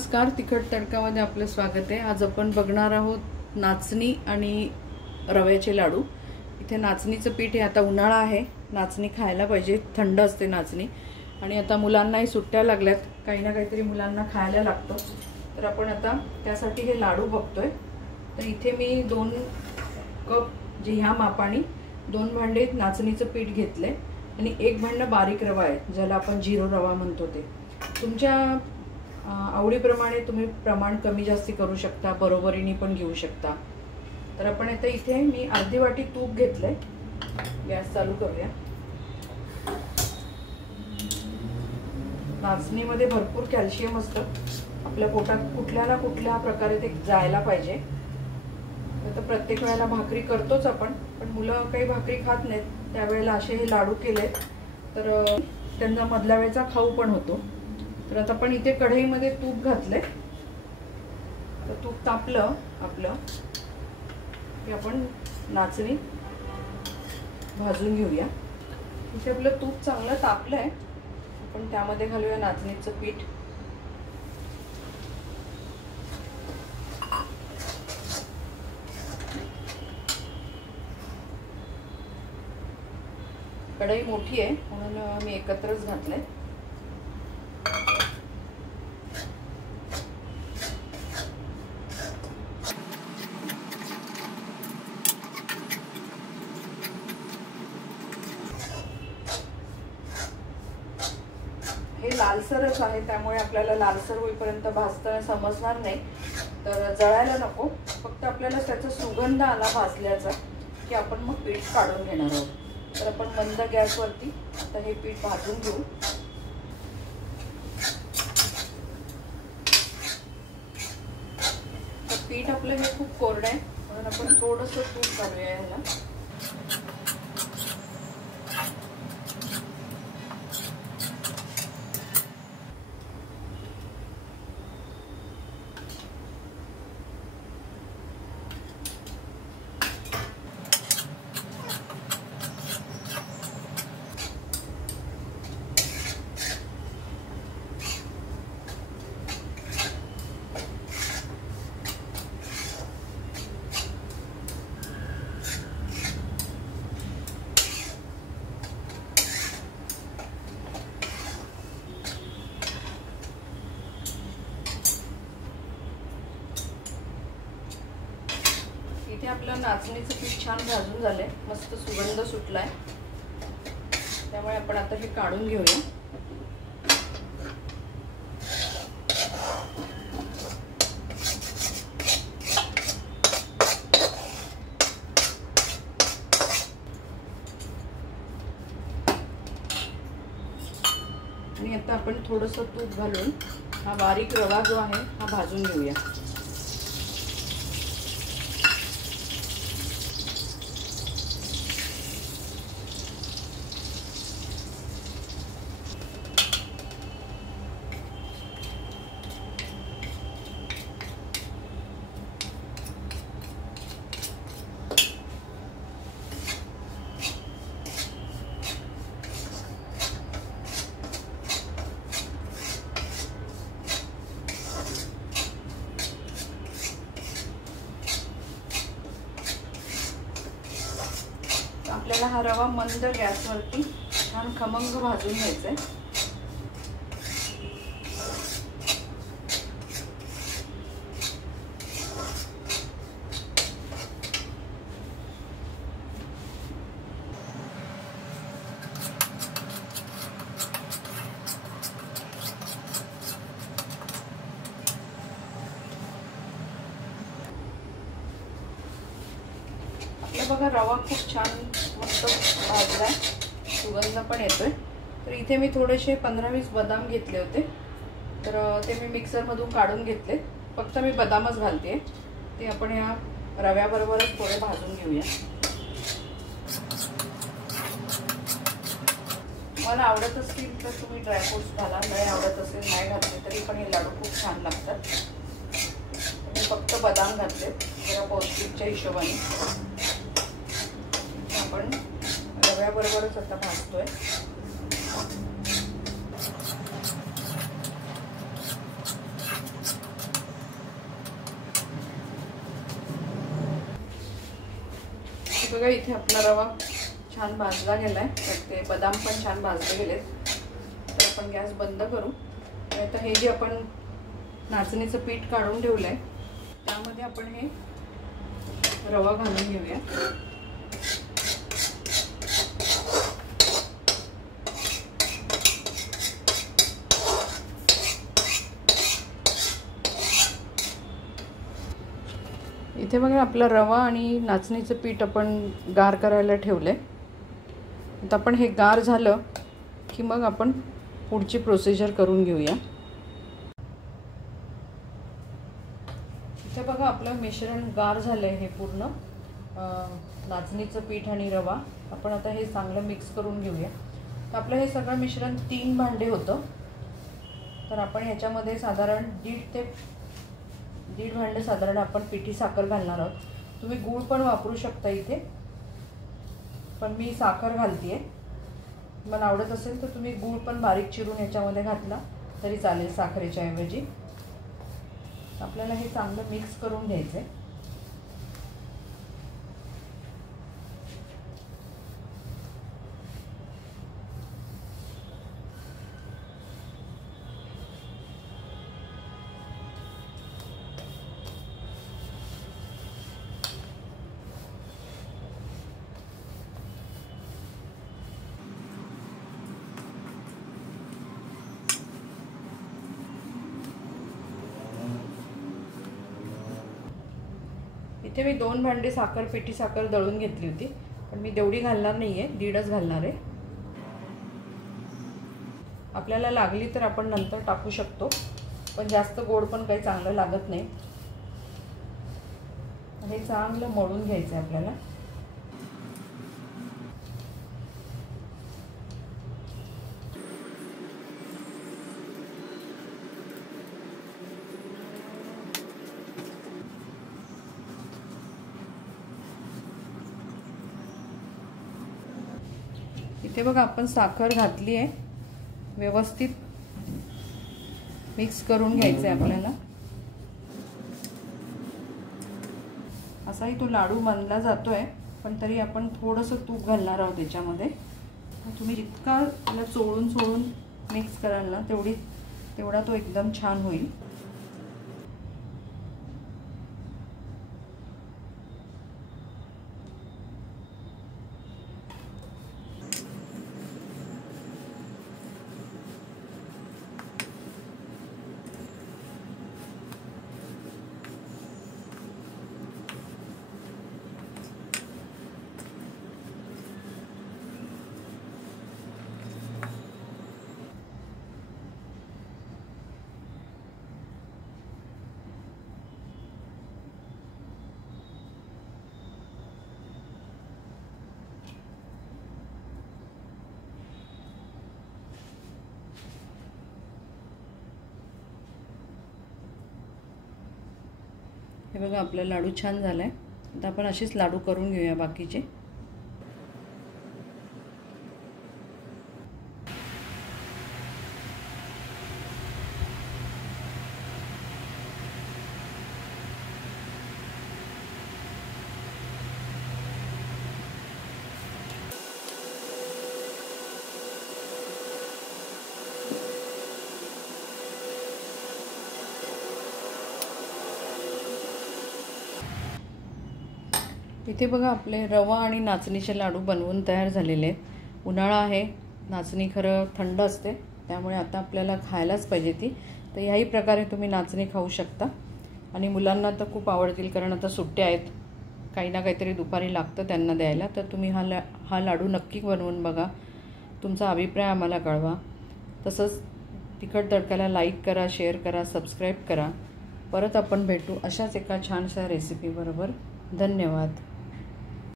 नमस्कार, तिखट तडकामध्ये आपले स्वागत आहे। आज आपण बघणार आहोत नाचणी आणि रव्याचे लाडू। इथे नाचणीचं पीठ आहे, आता उन्हाळा आहे, नाचणी खायला पाहिजे, थंड असते नाचणी आणि आता मुलांनाही सुट्ट्या लागल्यात, काही ना काहीतरी मुलांना खायला लागतं। तर आपण आता त्यासाठी हे लाडू बघतोय। तर इथे मी 2 कप जे ह्या मापाने 2 भांडे नाचणीचं पीठ घेतले आणि 1 भांडं बारीक रवा आहे, ज्याला आपण जिरो रवा म्हणतो। ते तुमच्या आवडीप्रमाणे तुम्ही प्रमाण कमी जास्ती करू शकता, बरोबरीने पण घेऊ शकता। तर आपण आता इथे मी अर्धी वाटी तूप घेतलंय। गॅस चालू करूया। नाचणीमध्ये भरपूर कॅल्शियम असतं, आपल्या पोटात कुठल्या ना कुठल्या प्रकारे ते जायला पाहिजे। तर प्रत्येक वेळेला भाकरी करतोच आपण, पण मुलं काही भाकरी खात नाहीत, त्यावेळेला असे हे लाडू केले तर त्यांचा मधल्या वेळेचा खाऊ पण होतो। तर आता आपण इथे कढईमध्ये तूप घातले, तर तूप तापलं आपलं की आपण नाचणी भाजून घेऊया। इथे आपलं तूप चांगलं तापलंय, आपण त्यामध्ये घालूया नाचणीचं पीठ। कढई मोठी आहे म्हणून मी एकत्रच घातलंय। हे लालसरच आहे, त्यामुळे आपल्याला लालसर होईपर्यंत भाजताना समजणार नाही, तर जळायला नको। फक्त आपल्याला त्याचा सुगंध आला भाजल्याचा की आपण मग पीठ काढून घेणार आहोत। तर आपण मंद गॅसवरती आता हे पीठ भाजून घेऊ। तर पीठ आपलं हे खूप कोरडं आहे, म्हणून आपण थोडंसं तूप घालूया ह्याला। इथे आपलं नाचणीचं पीठ छान भाजून झालंय, मस्त सुगंध सुटलाय, त्यामुळे आपण आता हे काढून घेऊया। आणि आता आपण थोडंसं तूप घालून हा बारीक रवा जो आहे हा भाजून घेऊया। आपल्याला हा रवा मंद गॅसवरती छान खमंग भाजून घ्यायचा आहे। बघा रवा खूप छान मस्त भाजलाय, सुगंध पण येतोय। तर इथे मी थोडेसे 15-20 बदाम घेतले होते, तर ते मी मिक्सरमधून काढून घेतले। फक्त मी बदामच घालते, ते आपण या रव्याबरोबरच थोडे भाजून घेऊया। मला आवडत असतील तर तुम्ही ड्रायफ्रूट्स घाला, नाही आवडत असेल नाही घातले तरी पण हे लाडू खूप छान लागतात। मी फक्त बदाम घातले जरा पौष्टिकच्या हिशोबाने। आपण रव्याबरोबरच आता भाजतोय। बघा इथे आपला रवा छान भाजला गेलाय, तर ते बदाम पण छान भाजले गेलेत. तर आपण गॅस बंद करू. आता हे जे आपण नाचणीचं पीठ काढून ठेवलंय त्यामध्ये आपण हे रवा घालून घेऊया. इथे बघा आपला रवा आणि नाचणीचं पीठ आपण गार करायला ठेवलंय. आता आपण हे गार झालं की मग आपण पुढची प्रोसिजर करून घेऊया. इथे बघा आपलं मिश्रण गार झालंय हे पूर्ण, नाचणीचं पीठ आणि रवा. आपण आता हे चांगलं मिक्स करून घेऊया. तर आपलं हे सगळं मिश्रण 3 भांडे होतं, तर आपण ह्याच्यामध्ये साधारण दीड भांडे साधारण आपण पिठी साखर घालणार आहोत. तुम्ही गूळ पण वापरू शकता इथे, पण मी साखर घालते आहे. मला आवडत असेल तर तुम्ही गूळ पण बारीक चिरून ह्याच्यामध्ये घातला तरी चालेल साखरेच्या ऐवजी. आपल्याला हे चांगलं मिक्स करून घ्यायचं आहे. इथे मी 2 भांडे साखर, पिठी साखर दळून घेतली होती, पण मी तेवढी घालणार नाहीये, 1.5च घालणार आहे. आपल्याला लागली तर आपण नंतर टाकू शकतो, पण जास्त गोड पण काही चांगलं लागत नाही. हे चांगलं मळून घ्यायचं आहे आपल्याला. इथे बघा आपण साखर घातली आहे, व्यवस्थित मिक्स करून घ्यायचं आहे आपल्याला. असाही तो लाडू बनला जातोय, पण तरी आपण थोडंसं तूप घालणार आहोत त्याच्यामध्ये. तुम्ही जितका त्याला चोळून मिक्स कराल ना तेवढा तो एकदम छान होईल. हे बघा आपला लाडू छान झालाय. आता आपण अशीच लाडू करून घेऊया बाकीचे. इथे बघा आपले रवा आणि नाचणीचे लाडू बनवून तयार झालेले आहेत. उन्हाळा आहे, नाचणी खरं थंड असते, त्यामुळे आता आपल्याला खायलाच पाहिजे ती. तर याही प्रकारे तुम्ही नाचणी खाऊ शकता आणि मुलांना तर खूप आवडतील, कारण आता सुट्ट्या आहेत, काही ना काहीतरी दुपारी लागतं त्यांना द्यायला. तर तुम्ही हा लाडू नक्की बनवून बघा, तुमचा अभिप्राय आम्हाला कळवा. तसंच तिखट तडकाला लाईक करा, शेअर करा, सबस्क्राईब करा. परत आपण भेटू अशाच एका छानशा रेसिपीबरोबर. धन्यवाद.